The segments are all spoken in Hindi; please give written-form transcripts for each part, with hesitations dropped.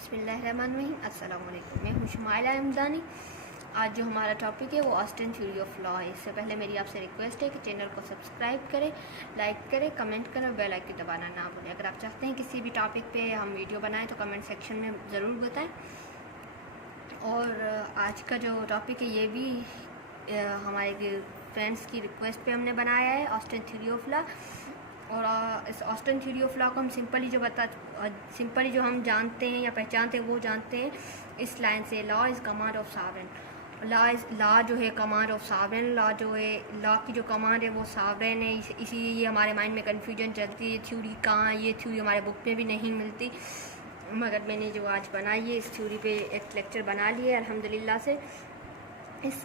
बिस्मिल्लाहिर्रहमानिर्रहीम। अस्सलाम वालेकुम। मैं हूँ शुमाइला हमदानी। आज जो हमारा टॉपिक है वो ऑस्टन थ्योरी ऑफ लॉ है। इससे पहले मेरी आपसे रिक्वेस्ट है कि चैनल को सब्सक्राइब करें, लाइक करें, कमेंट करें और बेल आइकन दबाना ना भूलें। अगर आप चाहते हैं किसी भी टॉपिक पे हम वीडियो बनाएं तो कमेंट सेक्शन में ज़रूर बताएं। और आज का जो टॉपिक है ये भी हमारे फ्रेंड्स की रिक्वेस्ट पे हमने बनाया है, ऑस्टन थ्योरी ऑफ लॉ। और इस ऑस्टन थ्योरी ऑफ लॉ को हम सिंपली जो हम जानते हैं या पहचानते हैं वो जानते हैं इस लाइन से, law is command of sovereign. Law जो है कमांड ऑफ सावरेन, लॉ जो है लॉ की जो कमांड है वो सावरेन है। इसीलिए हमारे माइंड में कन्फ्यूजन चलती है, थ्योरी कहाँ, ये थ्योरी हमारे बुक में भी नहीं मिलती। मगर मैंने जो आज बनाई है इस थ्योरी पे एक लेक्चर बना लिया है अल्हम्दुलिल्लाह से। इस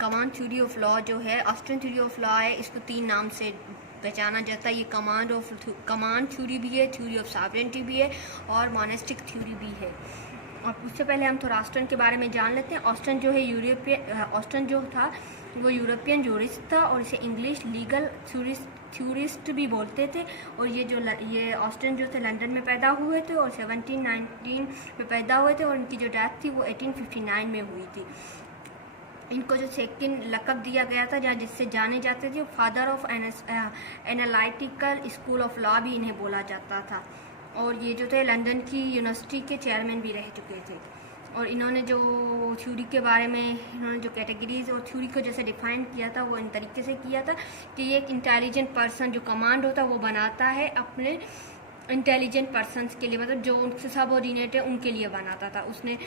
कमांड थ्योरी ऑफ लॉ जो है ऑस्टन थ्योरी ऑफ लॉ है, इसको 3 नाम से पहचाना जाता है। ये कमांड थ्योरी भी है, थ्योरी ऑफ सॉवरेनिटी भी है और मोनेस्टिक थ्योरी भी है। और उससे पहले हम थोड़ा ऑस्टन के बारे में जान लेते हैं। ऑस्टन जो है ऑस्टन जो था वो यूरोपियन जूरिस्ट था और इसे इंग्लिश लीगल थ्योरिस्ट भी बोलते थे। और ये ऑस्टन जो थे लंदन में पैदा हुए थे और 1719 में पैदा हुए थे और इनकी जो डेथ थी वो 1859 में हुई थी। इनको जो सेकंड लक़ब दिया गया था जहाँ जिससे जाने जाते थे, father of analytical school of law भी इन्हें बोला जाता था। और ये जो थे लंदन की यूनिवर्सिटी के चेयरमैन भी रह चुके थे। और इन्होंने जो थ्योरी के बारे में इन्होंने जो कैटेगरीज और थ्योरी को जैसे डिफ़ाइन किया था वो इन तरीके से किया था कि ये एक इंटेलिजेंट पर्सन जो कमांड होता है वो बनाता है अपने इंटेलिजेंट पर्सनस के लिए, मतलब जो उनसे सबऑर्डिनेट है उनके लिए बनाता था। उसने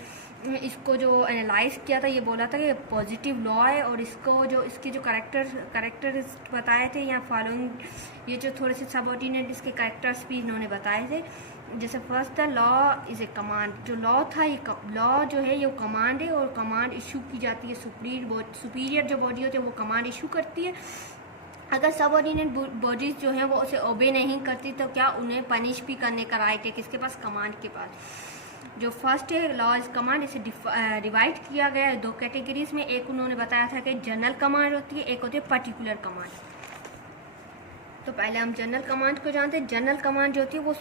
इसको जो एनालाइज किया था ये बोला था कि पॉजिटिव लॉ है और इसके जो करेक्टर्स बताए थे या फॉलोइंग, ये जो थोड़े से सबऑर्डिनेट इसके करेक्टर्स भी इन्होंने बताए थे। जैसे फर्स्ट था लॉ इज़ ए कमांड। जो लॉ था ये लॉ जो है ये कमांड है और कमांड इशू की जाती है। सुपीरियर जो बॉडी होती है वो कमांड इशू करती है। अगर सबऑर्डिनेट बॉडीज जो हैं वो उसे ओबे नहीं करती तो क्या उन्हें पनिश भी करने का राइट है किसके पास, कमांड के पास। जो फर्स्ट है लॉ इज कमांड, इसे डिवाइड किया गया है 2 कैटेगरीज में। एक उन्होंने बताया था कि जनरल कमांड होती है, एक होती है पर्टिकुलर कमांड। तो पहले हम जनरल कमांड को जानते हैं। जनरल कमांड जो होती है वो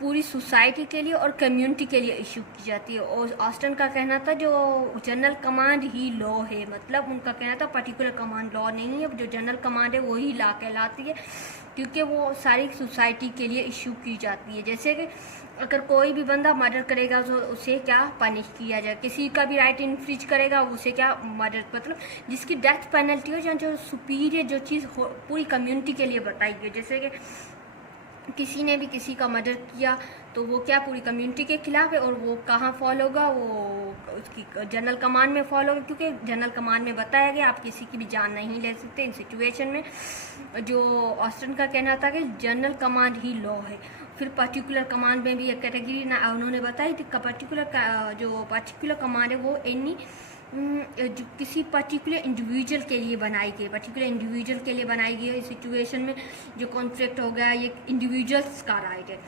पूरी सोसाइटी के लिए और कम्युनिटी के लिए इशू की जाती है। और ऑस्टन का कहना था जो जनरल कमांड ही लॉ है, मतलब उनका कहना था पर्टिकुलर कमांड लॉ नहीं है, जो जनरल कमांड है वही लॉ कहलाती है क्योंकि वो सारी सोसाइटी के लिए इशू की जाती है। जैसे कि अगर कोई भी बंदा मर्डर करेगा तो उसे क्या पनिश किया जाए, किसी का भी राइट इन्फ्रिज करेगा उसे क्या मर्डर, मतलब जिसकी डेथ पेनल्टी हो या जो सुपीरियर जो चीज़ पूरी कम्युनिटी के लिए बताई गई। जैसे कि किसी ने भी किसी का मर्डर किया तो वो क्या पूरी कम्युनिटी के खिलाफ है और वो कहाँ फॉलो होगा, वो उसकी जनरल कमांड में फॉलो होगा क्योंकि जनरल कमांड में बताया गया आप किसी की भी जान नहीं ले सकते इन सिचुएशन में। जो ऑस्टन का कहना था कि जनरल कमांड ही लॉ है। फिर पर्टिकुलर कमांड में भी एक कैटेगरी उन्होंने बताई थी। पर्टिकुलर कमांड है वो जो किसी पर्टिकुलर इंडिविजुअल के लिए बनाई गई, इस सिचुएशन में जो कॉन्फ्लिक्ट हो गया ये इंडिविजुअल्स का राइट है।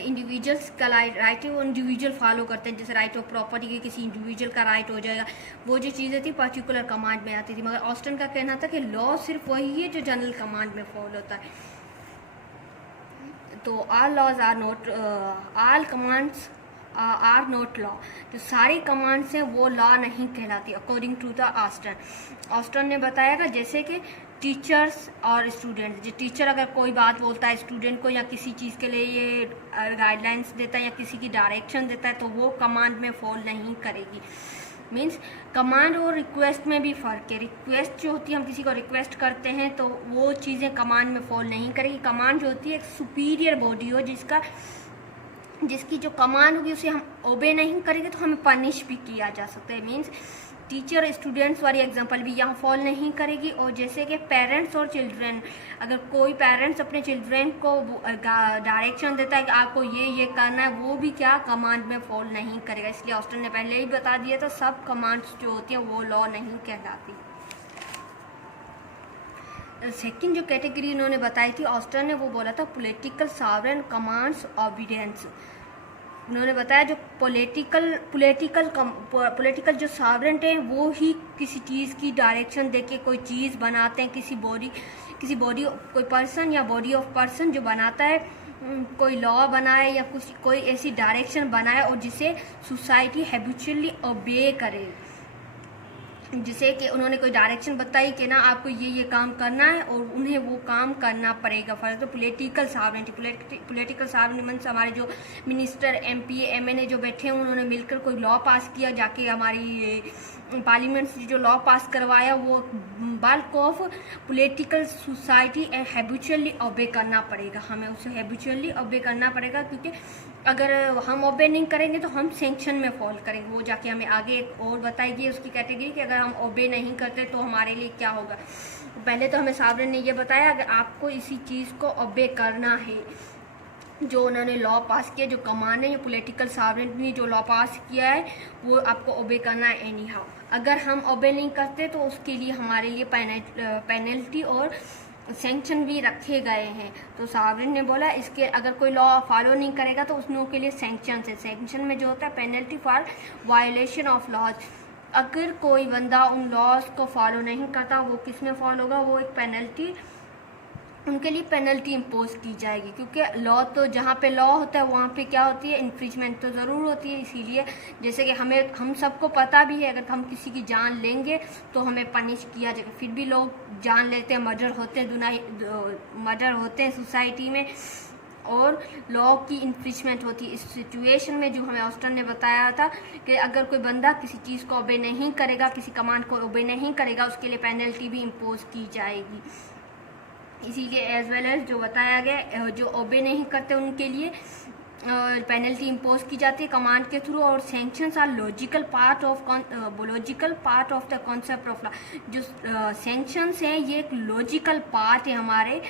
इंडिविजुअल्स का राइट है वो इंडिविजुअल फॉलो करते हैं। जैसे राइट ऑफ प्रॉपर्टी के किसी इंडिविजुअल का राइट हो जाएगा, वो जो चीज़ें थी पर्टिकुलर कमांड में आती थी। मगर ऑस्टन का कहना था कि लॉ सिर्फ वही है जो जनरल कमांड में फॉलो होता है। तो all commands are not law, जो सारी कमांड्स हैं वो लॉ नहीं कहलाती अकॉर्डिंग टू द ऑस्टन ने बताया जैसे कि टीचर्स और स्टूडेंट्स। जो टीचर अगर कोई बात बोलता है स्टूडेंट को या किसी चीज़ के लिए ये गाइडलाइंस देता है या किसी की डायरेक्शन देता है तो वो कमांड में फॉल नहीं करेगी। मीन्स कमांड और रिक्वेस्ट में भी फ़र्क है। रिक्वेस्ट जो होती है हम किसी को रिक्वेस्ट करते हैं तो वो चीज़ें कमांड में फॉल नहीं करेगी। कमांड जो होती है एक सुपीरियर बॉडी हो जिसकी जो कमांड होगी उसे हम ओबे नहीं करेंगे तो हमें पनिश भी किया जा सकता है। मीन्स टीचर स्टूडेंट्स वाली एग्जांपल भी यहाँ फॉल नहीं करेगी। और जैसे कि पेरेंट्स और चिल्ड्रन, अगर कोई पेरेंट्स अपने चिल्ड्रन को डायरेक्शन देता है कि आपको ये करना है, वो भी क्या कमांड में फॉल नहीं करेगा। इसलिए ऑस्टन ने पहले ही बता दिया था सब कमांड्स जो होती हैं वो लॉ नहीं कहलाती। सेकंड जो कैटेगरी इन्होंने बताई थी ऑस्टन ने, वो बोला था पॉलिटिकल सॉवरेन कमांड्स ऑबिडेंस। उन्होंने बताया जो पॉलिटिकल जो सॉवरेंट हैं वो ही किसी चीज़ की डायरेक्शन देके कोई चीज़ बनाते हैं। किसी बॉडी कोई पर्सन या बॉडी ऑफ पर्सन जो बनाता है कोई लॉ बनाए या कुछ कोई ऐसी डायरेक्शन बनाए और जिसे सोसाइटी हैबिचुअली ओबे करे, जिसे कि उन्होंने कोई डायरेक्शन बताई कि ना आपको ये काम करना है और उन्हें वो काम करना पड़ेगा। For example political sovereignty, political sovereignty means हमारे जो मिनिस्टर, MP, MNA जो बैठे हैं उन्होंने मिलकर कोई लॉ पास किया, जाके हमारी पार्लियामेंट से जो लॉ पास करवाया वो bulk of political society habitually obey करना पड़ेगा, हमें उसे हैबिचुअली ओबे करना पड़ेगा, क्योंकि अगर हम ओबे नहीं करेंगे तो हम सैंक्शन में फॉल करेंगे। वो जाके हमें आगे एक और बताएगी उसकी कैटेगरी कि अगर हम ओबे नहीं करते तो हमारे लिए क्या होगा। पहले तो हमें सावरेन ने ये बताया अगर आपको इसी चीज़ को ओबे करना है, जो उन्होंने लॉ पास किया, जो कमांड है, जो पॉलिटिकल सॉवरेनिटी ने जो लॉ पास किया है वो आपको ओबे करना है एनी हाउ। अगर हम ओबे नहीं करते तो उसके लिए हमारे लिए पेनल्टी और सैंक्शन भी रखे गए हैं। तो सॉवरेन ने बोला इसके अगर कोई लॉ फॉलो नहीं करेगा तो उन लोगों के लिए सैंक्शन है। सैंक्शन में जो होता है penalty for violation of laws, अगर कोई बंदा उन लॉज को फॉलो नहीं करता वो किस में फॉल होगा, वो एक पेनल्टी, उनके लिए पेनल्टी इम्पोज की जाएगी। क्योंकि लॉ तो जहाँ पे लॉ होता है वहाँ पे क्या होती है, इन्फ्रिंजमेंट तो ज़रूर होती है। इसीलिए जैसे कि हम सबको पता भी है अगर हम किसी की जान लेंगे तो हमें पनिश किया जाएगा, फिर भी लोग जान लेते हैं, मर्डर होते हैं सोसाइटी में और लॉ की इन्फ्रिंजमेंट होती है। इस सिचुएशन में जो हमें ऑस्टन ने बताया था कि अगर कोई बंदा किसी चीज़ को ओबे नहीं करेगा, किसी कमांड को ओबे नहीं करेगा, उसके लिए पेनल्टी भी इम्पोज की जाएगी। इसीलिए एज वेल एज जो बताया गया जो ओबे नहीं करते उनके लिए पेनल्टी इम्पोज की जाती है कमांड के थ्रू। और sanctions are logical part of the concept of law. जो सैंक्शंस हैं ये एक लॉजिकल पार्ट है हमारे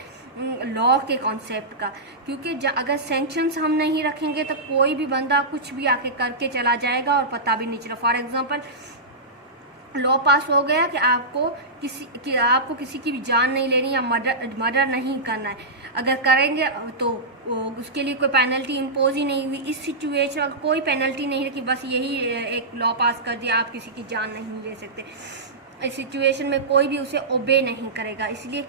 लॉ के कॉन्सेप्ट का, क्योंकि अगर सैंक्शंस हम नहीं रखेंगे तो कोई भी बंदा कुछ भी आके करके चला जाएगा और पता भी नहीं चला। फॉर एग्जांपल लॉ पास हो गया कि आपको किसी की भी जान नहीं लेनी या मर्डर नहीं करना है, अगर करेंगे तो उसके लिए कोई पेनल्टी इम्पोज ही नहीं हुई। इस सिचुएशन कोई पेनल्टी नहीं रखी, बस यही एक लॉ पास कर दिया आप किसी की जान नहीं ले सकते, इस सिचुएशन में कोई भी उसे ओबे नहीं करेगा। इसलिए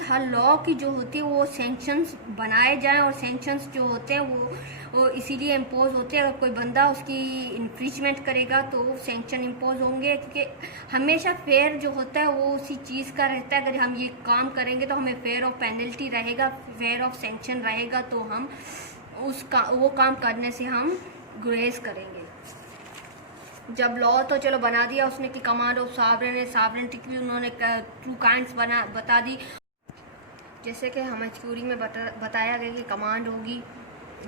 हर लॉ की जो होती है वो सैंक्शंस बनाए जाएं और सैंक्शंस जो होते हैं वो इसीलिए इम्पोज होते हैं। अगर कोई बंदा उसकी इन्फ्रिंजमेंट करेगा तो सैंक्शन इम्पोज होंगे, क्योंकि हमेशा फेयर जो होता है वो उसी चीज़ का रहता है। अगर हम ये काम करेंगे तो हमें फेयर ऑफ पेनल्टी रहेगा, फेयर ऑफ सैंक्शन रहेगा, तो हम वो काम करने से हम गुरेज करेंगे। जब लॉ तो चलो बना दिया उसने कि कमांड ऑफ सॉवरेनिटी की उन्होंने टू काइंड्स बता दी। जैसे कि हमें थ्योरी में बताया गया कि कमांड होगी,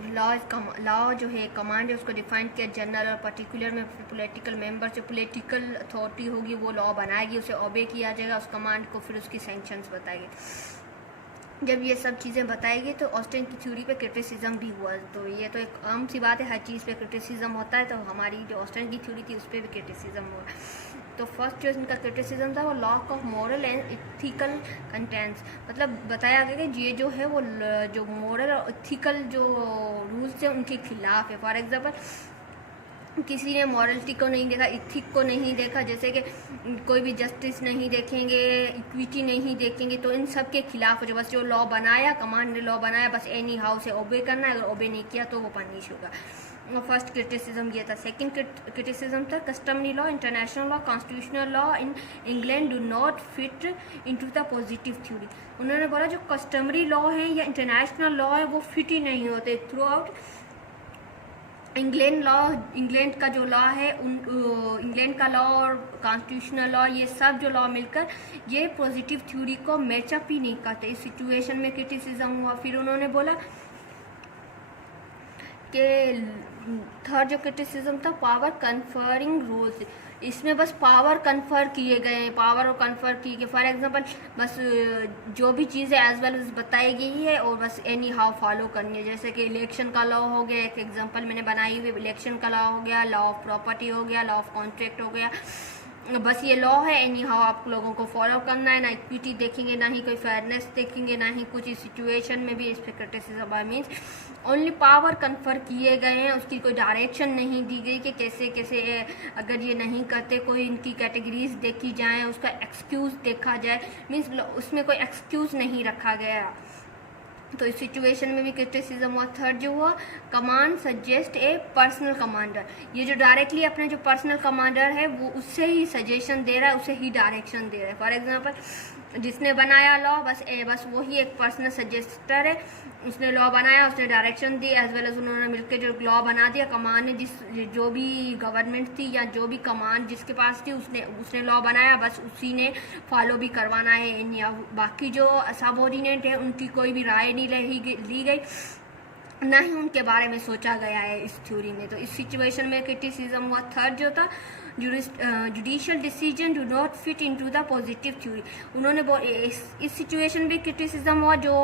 लॉ जो है कमांड है उसको डिफाइन किया जनरल और पर्टिकुलर में। पॉलिटिकल मेंबर से पॉलिटिकल अथॉरिटी होगी वो लॉ बनाएगी, उसे ओबे किया जाएगा उस कमांड को, फिर उसकी सैंक्शंस बताएगी। जब ये सब चीज़ें बताएगी तो ऑस्टिन की थ्योरी पे क्रिटिसिज्म भी हुआ। तो ये तो एक आम सी बात है, हर चीज़ पे क्रिटिसिज्म होता है, तो हमारी जो ऑस्टिन की थ्योरी थी उस पर भी क्रिटिसिज्म हुआ। तो फर्स्ट जो इनका क्रिटिसिज्म था वो lock of moral and ethical contents, मतलब बताया गया कि ये जो है वो जो मॉरल और इथिकल जो रूल्स थे उनके खिलाफ है। फॉर एग्जाम्पल किसी ने मॉरलिटी को नहीं देखा, इथिक को नहीं देखा, जैसे कि कोई भी जस्टिस नहीं देखेंगे, इक्विटी नहीं देखेंगे, तो इन सब के खिलाफ जो बस जो लॉ बनाया, कमांड ने लॉ बनाया, बस एनी हाउ से ओबे करना है, अगर ओबे नहीं किया तो वो पनिश होगा। फर्स्ट क्रिटिसिज्म ये था। सेकंड क्रिटिसिज्म था customary law, international law, constitutional law in England do not fit into the positive theory. उन्होंने बोला जो कस्टमरी लॉ है या इंटरनेशनल लॉ है वो फिट ही नहीं होते थ्रू आउट इंग्लैंड का जो लॉ है इंग्लैंड का लॉ और कॉन्स्टिट्यूशनल लॉ, ये सब जो लॉ मिलकर ये पॉजिटिव थ्योरी को मैचअप ही नहीं करते। इस सिचुएशन में क्रिटिसिज्म हुआ। फिर उन्होंने बोला कि थर्ड जो क्रिटिसिज्म था पावर कन्फरिंग रूल्स, इसमें बस पावर कन्फर किए गए हैं, पावर और कन्फर किए गए। फॉर एग्जांपल बस जो भी चीज़ें एज वेल एज बताई गई है और बस एनी हाउ फॉलो करनी है। जैसे कि इलेक्शन का लॉ हो गया, एक एग्जांपल मैंने बनाई हुई, इलेक्शन का लॉ हो गया, लॉ ऑफ प्रॉपर्टी हो गया, लॉ ऑफ कॉन्ट्रैक्ट हो गया, बस ये लॉ है, एनी हाउ आप लोगों को फॉलो करना है, ना इक्विटी देखेंगे, ना ही कोई फेयरनेस देखेंगे, ना ही कुछ। इस सिचुएशन में भी इस पे criticism I means only power confer किए गए हैं, उसकी कोई डायरेक्शन नहीं दी गई कि कैसे कैसे अगर ये नहीं करते, कोई इनकी कैटेगरीज देखी जाए, उसका एक्सक्यूज़ देखा जाए, मीन्स उसमें कोई एक्सक्यूज़ नहीं रखा गया। तो इस सिचुएशन में भी क्रिटिसिज्म हुआ। थर्ड जो हुआ, कमांड सजेस्ट ए पर्सनल कमांडर, ये जो डायरेक्टली अपने जो पर्सनल कमांडर है वो उससे ही सजेशन दे रहा है, उससे ही डायरेक्शन दे रहा है। फॉर एग्जांपल जिसने बनाया लॉ बस वही एक पर्सनल सजेस्टर है, उसने लॉ बनाया, उसने डायरेक्शन दी, एज वेल एज उन्होंने मिलकर जो लॉ बना दिया। कमांड ने जो भी गवर्नमेंट थी या जो भी कमांड जिसके पास थी उसने लॉ बनाया, बस उसी ने फॉलो भी करवाना है। या बाकी जो सबऑर्डिनेट है उनकी कोई भी राय नहीं ली गई, ना ही उनके बारे में सोचा गया है इस थ्योरी में। तो इस सिचुएशन में क्रिटिसिज्म हुआ। थर्ड जो था, judicial decision do not fit into the positive theory, उन्होंने इस सिचुएशन में क्रिटिसिज्म हुआ। जो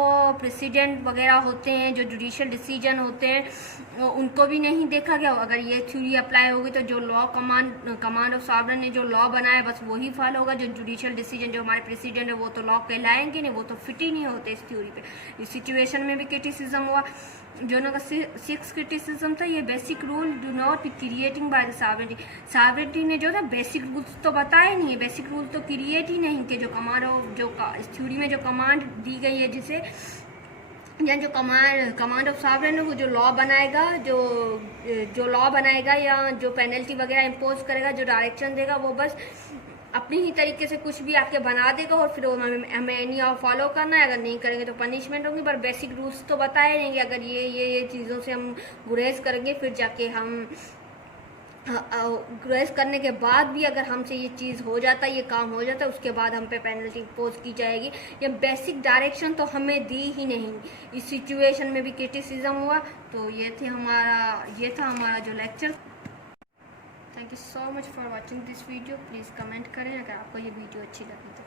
प्रेसिडेंट वगैरह होते हैं, जो जुडिशियल डिसीजन होते हैं, उनको भी नहीं देखा गया। अगर ये थ्योरी अप्लाई होगी तो जो लॉ कमांड ऑफ सॉवरेन ने जो लॉ बनाया बस वही फॉलो होगा। जो जुडिशियल डिसीजन जो हमारे प्रेसिडेंट है वो तो लॉ कहलाएंगे नहीं, वो तो फिट ही नहीं होते इस थ्योरी पे। इस सिचुएशन में भी क्रिटिसिज्म हुआ। जो नंबर 6 क्रिटिसिज्म था, ये basic rule do not be creating by the sovereignty, sovereignty ने जो था बेसिक रूल्स तो बताए नहीं है, बेसिक रूल तो क्रिएट ही नहीं कि जो इस थ्योरी में जो कमांड दी गई है जिसे या जो कमांड ऑफ सॉवरेन है वो जो लॉ बनाएगा, जो लॉ बनाएगा या जो पेनल्टी वगैरह इम्पोज करेगा, जो डायरेक्शन देगा, वो बस अपनी ही तरीके से कुछ भी आके बना देगा और फिर वो हमें एनी हाउ फॉलो करना है। अगर नहीं करेंगे तो पनिशमेंट होगी, पर बेसिक रूल्स तो बताए रहेंगे। अगर ये चीज़ों से हम गुरेज करेंगे, फिर जाके हम गुरेज करने के बाद भी अगर हमसे ये चीज़ हो जाता है, ये काम हो जाता है, उसके बाद हम पे पेनल्टी इम्पोज की जाएगी। ये बेसिक डायरेक्शन तो हमें दी ही नहीं। इस सिचुएशन में भी क्रिटिसिज्म हुआ। तो ये था हमारा जो lecture. Thank you so much for watching this video. Please comment करें अगर आपको ये वीडियो अच्छी लगी तो।